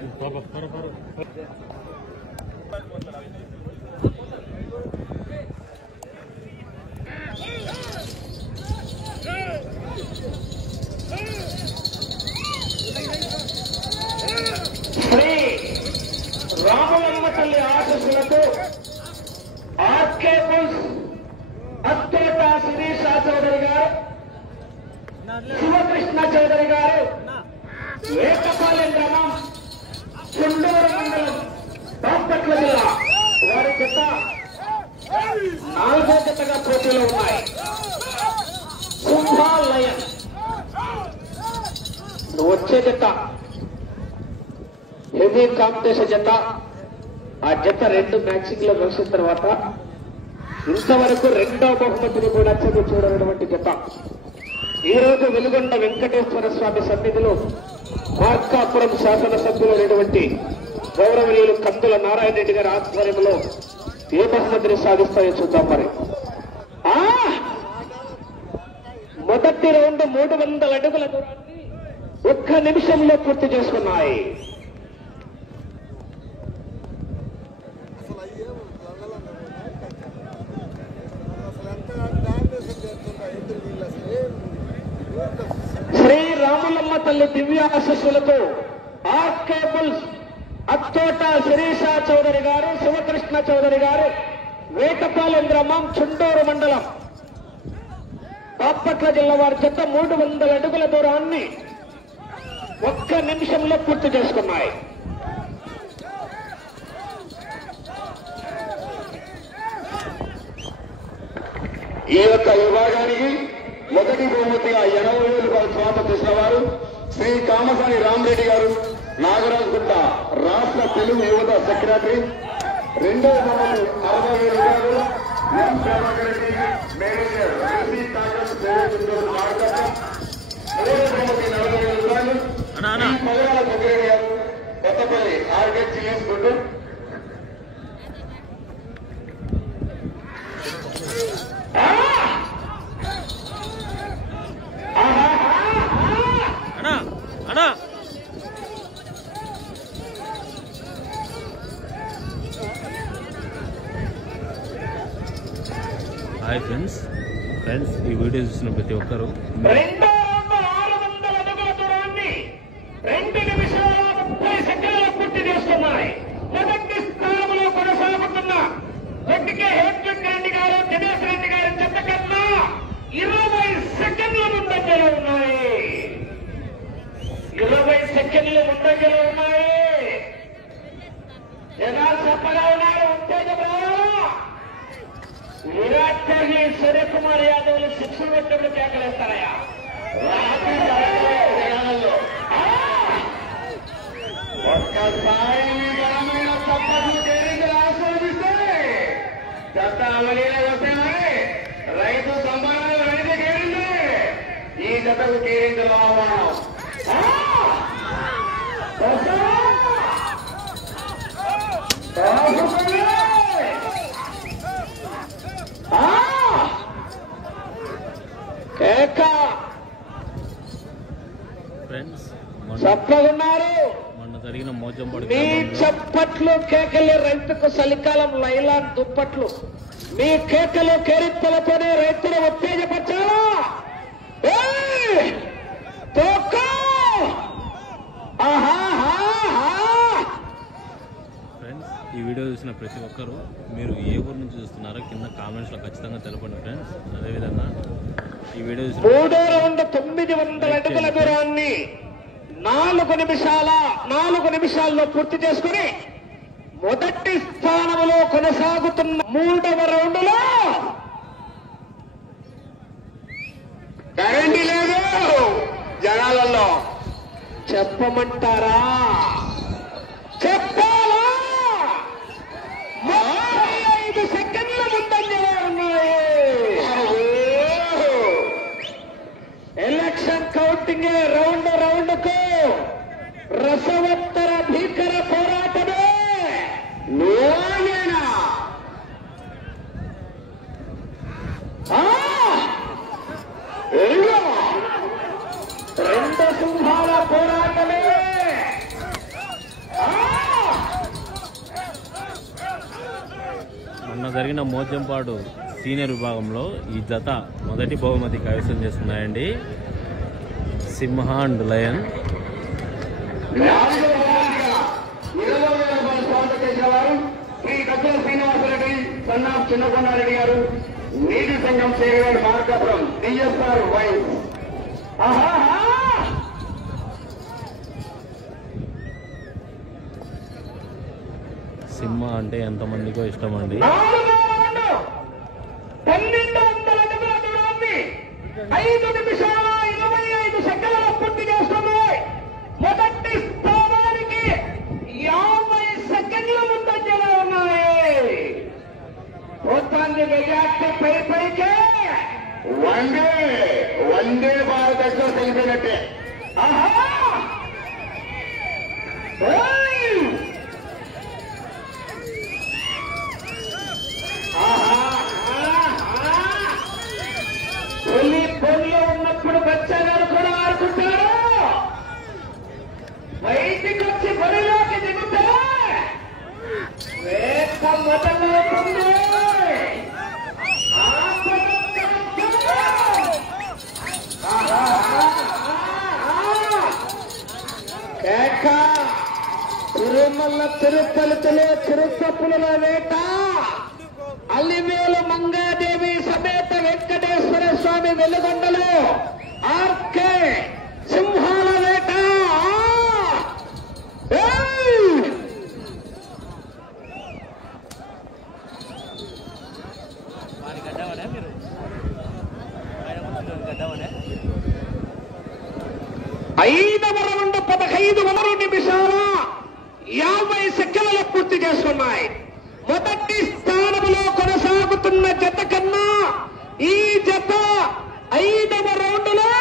శ్రీ రామలమ్మ తల్లి ఆశీస్సులతో RK bulls Attota Sirisha Chowdary గారు, శివకృష్ణ చౌదరి గారు, ఏకపాలెం గ్రామం, చుండూరు మండలం, బాపట్ల జిల్లా వారి జత 4వ జతగా పోటీలో ఉన్నాయి. కుంభాలయన్ వచ్చే జత హెవీ కాంపిటీషన్ జత. ఆ జత 2 మ్యాచింగ్ లో కలిసిన తర్వాత ఇంతవరకు 2వ బహుమతిని కూడా చదువు చూడనటువంటి జత. ఈ రోజు వెలుగొండ వెంకటేశ్వర స్వామి సన్నిధిలో మార్కాపురం శాసనసభ్యులైనటువంటి గౌరవనీయులు కందుల నారాయణ రెడ్డి గారి ఆధ్వర్యంలో ఏ బహుమతిని సాధిస్తాయో చూద్దాం. మరి మొదటి రౌండ్ 300 అడుగుల దూరాన్ని 1 నిమిషంలో పూర్తి చేసుకున్నాయి. శ్రీ రామలమ్మ తల్లి దివ్య ఆశీస్సులతో ఆర్కే బుల్స్ అత్తోట శిరీష చౌదరి గారు, శివకృష్ణ చౌదరి గారు, వేటపాలెం గ్రామం, చుండూరు మండలం, బాపట్ల జిల్లా వారి జత 300 అడుగుల దూరాన్ని 1 నిమిషంలో పూర్తి చేసుకున్నాయి. ఈ యొక్క విభాగానికి మొదటి బహుమతిగా 80,000 రూపాయలు స్వాగతం చేసిన వారు శ్రీ కామసాని రామరెడ్డి గారు, నాగరాజుగుట్ట రాష్ట్ర తెలుగు యువత సెక్రటరీ. రెండవ బహుమతి 60,000 రూపాయలు ఎం ప్రభాకర్ రెడ్డి, మేనేజర్ ఎస్సీ తాకస్ మార్గం. మూడవ బహుమతి 40,000 రూపాయలు పగడాల కొబ్బరి గారు, కొత్తపల్లి ఆర్గెట్ చిలీస్ గుడ్డు. హాయ్ ఫ్రెండ్స్, ఈ వీడియో చూసిన ప్రతి ఒక్కరు 600 అడుగుల దూరాన్ని 2 నిమిషాల 30 సెకండ్లు పూర్తి చేస్తున్నాయి. మొదటి స్థానంలో కొనసాగుతున్న గట్టికే హేమచంద్ర రెడ్డి గారు, దినేష్ రెడ్డి గారి జత కన్నా 20 సెకండ్ల ముందంజలో ఉన్నాయి. 20 సెకండ్లు ముందంజలో ఉన్నాయి. జనాలు చెప్పగా ఉన్నారు. ఉత్తేజంలో విరాట్ కోహ్లీ, సూర్యకుమార్ యాదవ్ 6 కొట్టినప్పుడు కేకలేస్తారయ్యా. ఒక్కసారి బలమైన చప్పట్లు కేరింతలు ఆస్వాదిస్తే గత అవలీలో వస్తామని రైతు సంబరాలు రైతు కేరింది. ఈ జతకు కేరింతలు ఆహ్వానం. ఫ్రెండ్స్ చెప్పగున్నారు. మొన్న జరిగిన మోజంపాడు మీ చప్పట్లు కేకలే రైతుకు చలికాలం లైలాన్ దుప్పట్లు. మీ కేకలు కేరింతలతోనే రైతులు ఉత్తేజపరచాలా? ఫ్రెండ్స్, ఈ వీడియో చూసిన ప్రతి ఒక్కరు మీరు ఏ ఊరు నుంచి చూస్తున్నారో కింద కామెంట్స్ లో ఖచ్చితంగా తెలపండి ఫ్రెండ్స్. అదేవిధంగా ఈ వీడియో చూసిన 3వ రౌండ్ 900 అడుగుల దూరాన్ని 4 నిమిషాల్లో పూర్తి చేసుకుని మొదటి స్థానంలో కొనసాగుతున్న 3వ రౌండ్లో కరెంట్ లేదు జనాలలో. చెప్పమంటారా? చెప్పాలా? 35 సెకండ్ల ముందంజలో ఉన్నాయి. ఎలక్షన్ కౌంటింగ్ రౌండ్కు రసవత్తర భీకర పోరాటమే. నేనా 2 సింహాల పోరాటమే. జరిగిన మోజంపాడు సీనియర్ విభాగంలో ఈ జత మొదటి బహుమతి కైవసం చేస్తున్నాయండి. సింహ and lion. Shri Kachchala Srinivasareddy son of Chinnakondareddy గారు, నీటి సంఘం చేయగల మార్గపురం డిఎస్ఆర్ వైస్. సింహ అంటే ఎంతమందికో ఇష్టం అండి. 5 నిమిషాల 25 సెకండ్ల పూర్తి చేస్తున్నాయి. మొదటి స్థానానికి 50 సెకండ్ల ముందంజలో ఉన్నాయి. మొత్తాన్ని వెయ్యాటి పైకే వందే భారత్ ఎక్స్ప్రెస్ వెళ్ళిపోయినట్టే. పొలిలో ఉన్నప్పుడు బచ్చాగారు కూడా ఆడుకుంటారు. బయటికి వచ్చి బరిలోకి దిగితే వేట మొదలవుతుంది. తిరుమల తిరుపతిలో చిరుతపుల వేట, అల్లివేలు మంగాదేవి సమేత వెంకటేశ్వర స్వామి వెలుగొండలో ఆర్కే సింహాల వేట. ఐదవ రౌండ్ 15 నిమిషాల 50 సెకండ్ల పూర్తి చేస్తున్నాయి. మొదటి స్థానంలో కొనసాగుతున్న జత కన్నా ఈ జత 5వ రౌండ్లో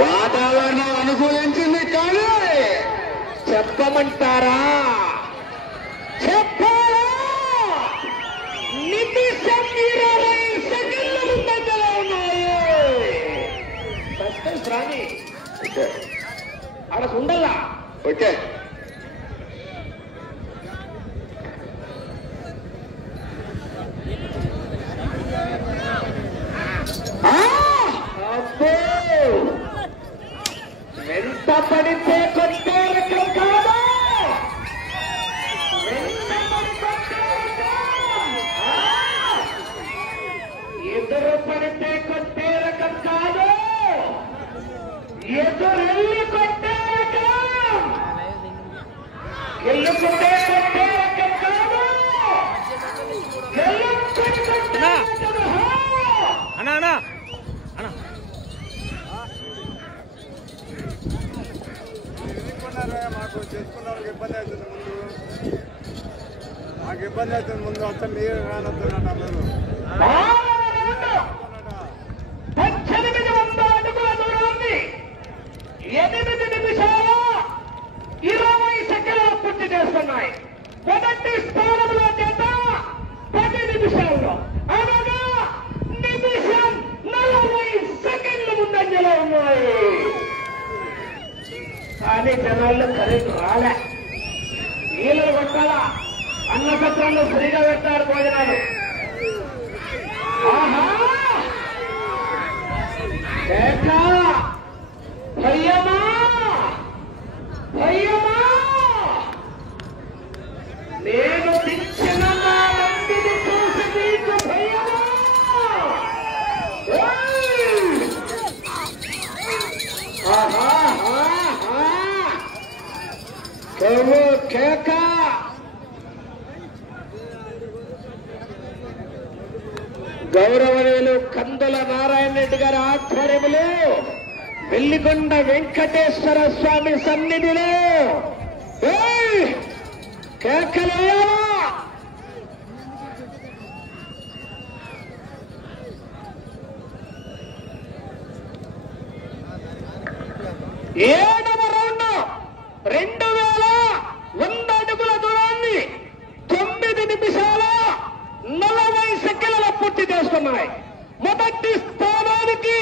వాతావరణం అనుకూలించింది. కానీ చెప్పమంటారా? చెప్పారా? నిమిషం 20 సెకండ్ల ముందంజలో ఉన్నాయి. సస్పెన్స్ రాని అక్కడ ఉండల్లా. ఓకే, వెంట పడితే కొట్టే రకం కాదు. ఎదురు పడితే కొట్టే రకం కాదు. ఎదురెళ్ళి కొట్టే రకం. ఎల్లుకుంటే కొట్టే రకం కాదు. ఎల్లుకొని కొట్టే రకం. అన్నా అన్నా అన్నా మాకు చేసుకున్న వాళ్ళకి ఇబ్బంది అవుతుంది. మాకు ఇబ్బంది అవుతుంది. ముందు వస్తే మీరు రానొస్తున్నట్టు మీరు 1800 అడుగుల దూరాన్ని 8 నిమిషాల 20 సెకండ్ల పూర్తి చేస్తున్నాయి. మొదటి స్థానంలో చేత 10 నిమిషాల్లో, అనగా నిమిషం 40 సెకండ్ల ముందంజలో ఉన్నాయి. కానీ జనాల్లో కరెంట్ రాలే. నీళ్ళు కొట్టాలా, అన్నపత్రాలు ఫ్రీగా పెట్టారు భోజనాలు. ఆహా, భయ్యమా భయ్యమా, నేను తెచ్చిన నా నందిని చూసి నీకు భయ్యమా. కేక గౌరవనీయులు కందుల నారాయణ రెడ్డి గారి ఆధ్వర్యంలో వెల్లిగొండ వెంకటేశ్వర స్వామి సన్నిధిలో కేకలేయాలా. ఏడవ రౌండ్ 2100 అడుగుల దూరాన్ని 9 నిమిషాల 40 సెకండ్ల పూర్తి చేస్తున్నాయి. మొదటి స్థానానికి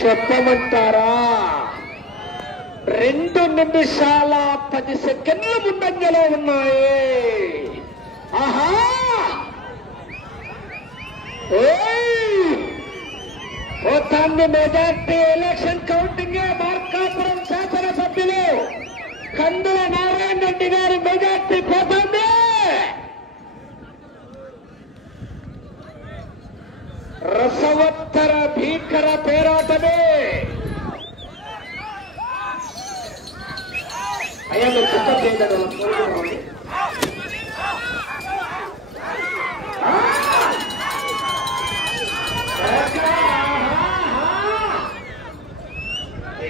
7 చెప్పమంటారా? 2 నిమిషాల 10 సెకండ్ల ముందంజలో ఉన్నాయి. ఆహా, పోతాంది మెజార్టీ. ఎలక్షన్ కౌంటింగ్ మార్కాపురం శాసనసభ్యులు కందుల నారాయణ రెడ్డి గారి మెజార్టీ పోతుంది. రసవత్తర భీకర పేరాటమే. అయ్యా మీరు పుస్తకం చేయండి.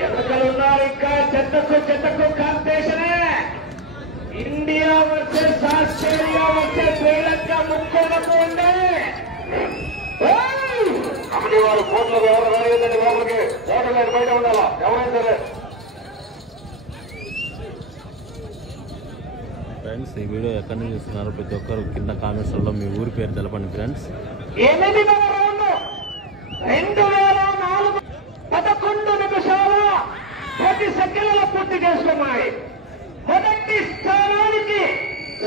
ఎన్నికలున్నారు ఇంకా. చెత్తకు కాంపిటీషనే. India versus Australia versus Sri Lanka ముక్కోనకు ఉంది. కమిటీ వారు కోర్టులో ఎవరు రాలేదండి. లోపలికి ఓటర్లు బయట ఉండాలా ఎవరైనా సరే. ఫ్రెండ్స్, ఈ వీడియో ఎక్కడి నుంచి చూస్తున్నారు ప్రతి ఒక్కరు కింద కామెంట్స్లో మీ ఊరి పేరు తెలపండి ఫ్రెండ్స్. 8వ రౌండ్ 2011 నిమిషాల 10 సెకండ్ల పూర్తి చేసుకున్నాయి. మొదటి స్థానానికి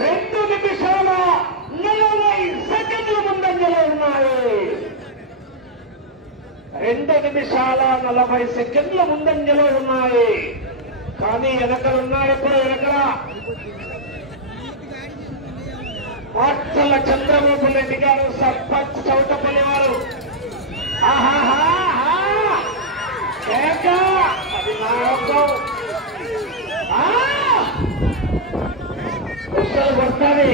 2 నిమిషాల 40 సెకండ్ల ముందంజలో ఉన్నాయి. 2 నిమిషాల 40 సెకండ్ల ముందంజలో ఉన్నాయి. కానీ వెనకలున్నాయి. ఇప్పుడు వెనకల మాటల చంద్రబాబు రెడ్డి గారు సర్పంచ్ చౌటపల్లి వారు. అది నా యొక్క వస్తుంది.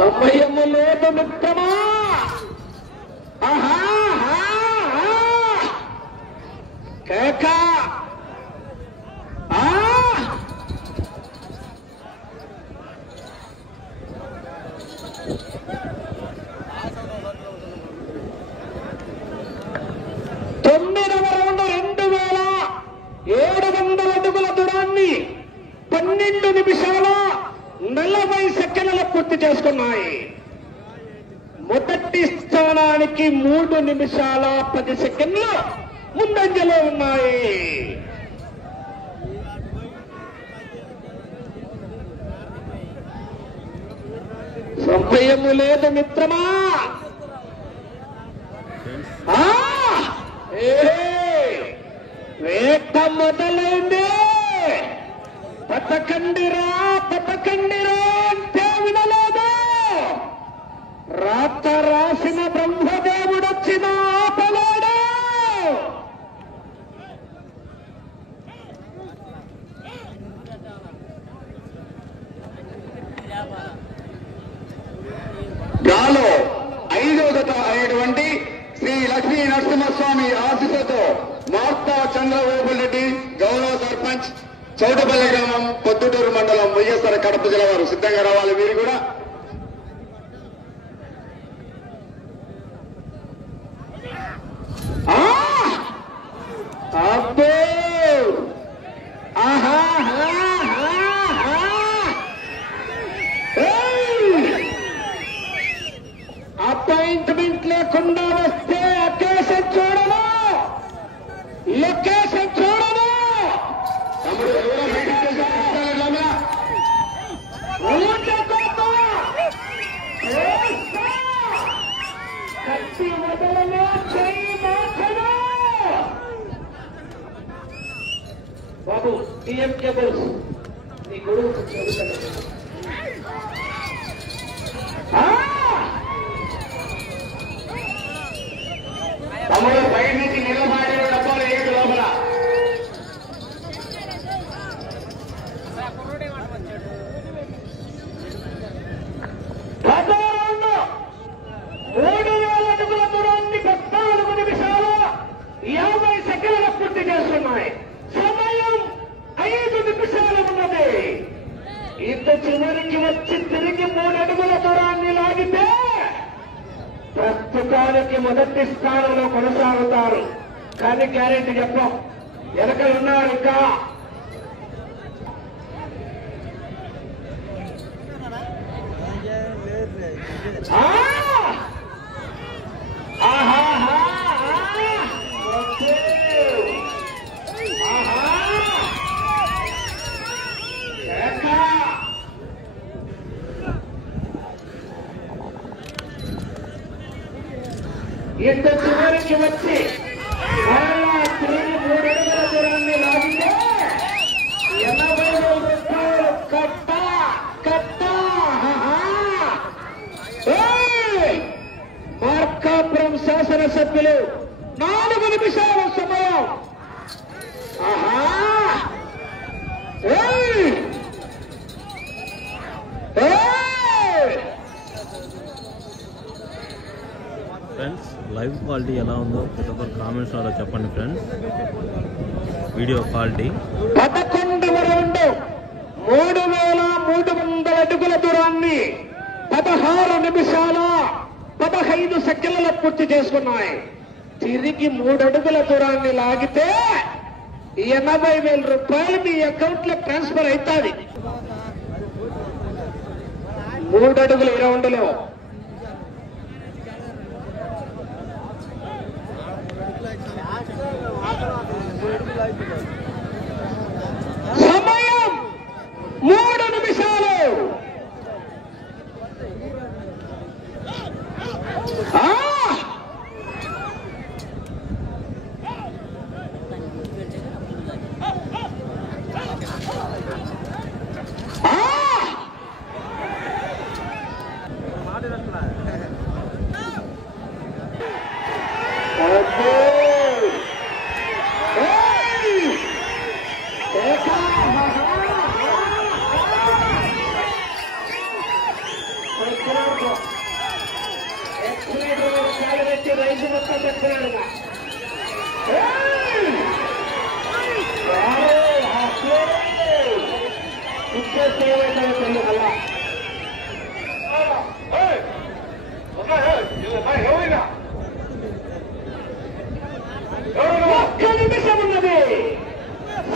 సమయము లేదు మిత్రమా. కేక. తొమ్మిదవ రౌండ్ 2700 అడుగుల దూరాన్ని 12 నిమిషాల 40 సెకండ్ల పూర్తి చేసుకున్నాయి. మొదటి స్థానానికి 3 నిమిషాల 10 సెకండ్లు ముందంజలో ఉన్నాయి. సమయము లేదు మిత్రమా. వేట మొదలైంది. పతకండిరా అంటే వినలేదు. రాత రాసిన బ్రహ్మదేవుడు వచ్చిన ఆపలేడు. గాలో 5వ జత అయినటువంటి శ్రీ లక్ష్మీ నరసింహస్వామి ఆశీస్సులతో మార్తా చంద్రబాబు రెడ్డి గౌరవ సర్పంచ్ చౌటపల్లి గ్రామం పొద్దుటూరు మండలం వైఎస్ఆర్ కడప జిల్లా వారు సిద్ధంగా రావాలి. వీరు కూడా అబ్బో అపాయింట్మెంట్ లేకుండా వస్తే అకేషన్ చూడను, లొకేషన్ చూడను. కత్తి మొదలను చెయ్యి మార్చను. బాబు టీఎం కేబుల్స్ నీ గొడుగు తమలో బయట నుంచి నిలబడి డబ్బాలు ఏడు లోపల పదహారు 3000 అడుగుల దూరాన్ని 14 నిమిషాల 50 సెకండ్ల పూర్తి చేస్తున్నాయి. సమయం 5 నిమిషాలు ఉన్నది. నిమిషాలకి మొదటి స్థానంలో కొనసాగుతారు. కానీ గ్యారెంటీ చెప్పాం, వెనకలున్నారు ఇంకా. ఇంత చివరికి వచ్చి మరలా తిరిగి 3 అడుగుల దూరాన్ని లాగితే 80,000 రూపాయలు కట్ట కట్ట. మార్కాపురం శాసనసభ్యులు 4 నిమిషాల సమయం. ఫ్రెండ్స్ లైవ్ క్వాలిటీ ఎలా ఉందో ప్రతి ఒక్కరు కామెంట్స్ ద్వారా చెప్పండి ఫ్రెండ్స్. వీడియో క్వాలిటీ 11వ రౌండ్ 3,300 అడుగుల దూరాన్ని 16 నిమిషాల 15 సెకండ్లలో పూర్తి చేసుకున్నాయి. తిరిగి 3 అడుగుల దూరాన్ని లాగితే 80,000 రూపాయలు మీ అకౌంట్ లో ట్రాన్స్ఫర్ అవుతుంది. 3 అడుగులు ఈ రౌండ్లో. సమయం 3 నిమిషాలు. రైతు మొత్తం చెప్తున్నాడుగా ఒక్క నిమిషం ఉన్నది.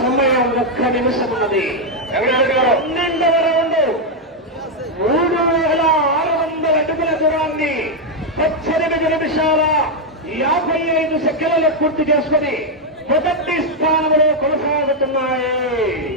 సమయం 1 నిమిషం ఉన్నది. 12వ రౌండ్ 3,600 అడుగుల దూరాన్ని 18 నిమిషాల 55 సెకండ్లలో పూర్తి చేసుకుని మొదటి స్థానంలో కొనసాగుతున్నాయి.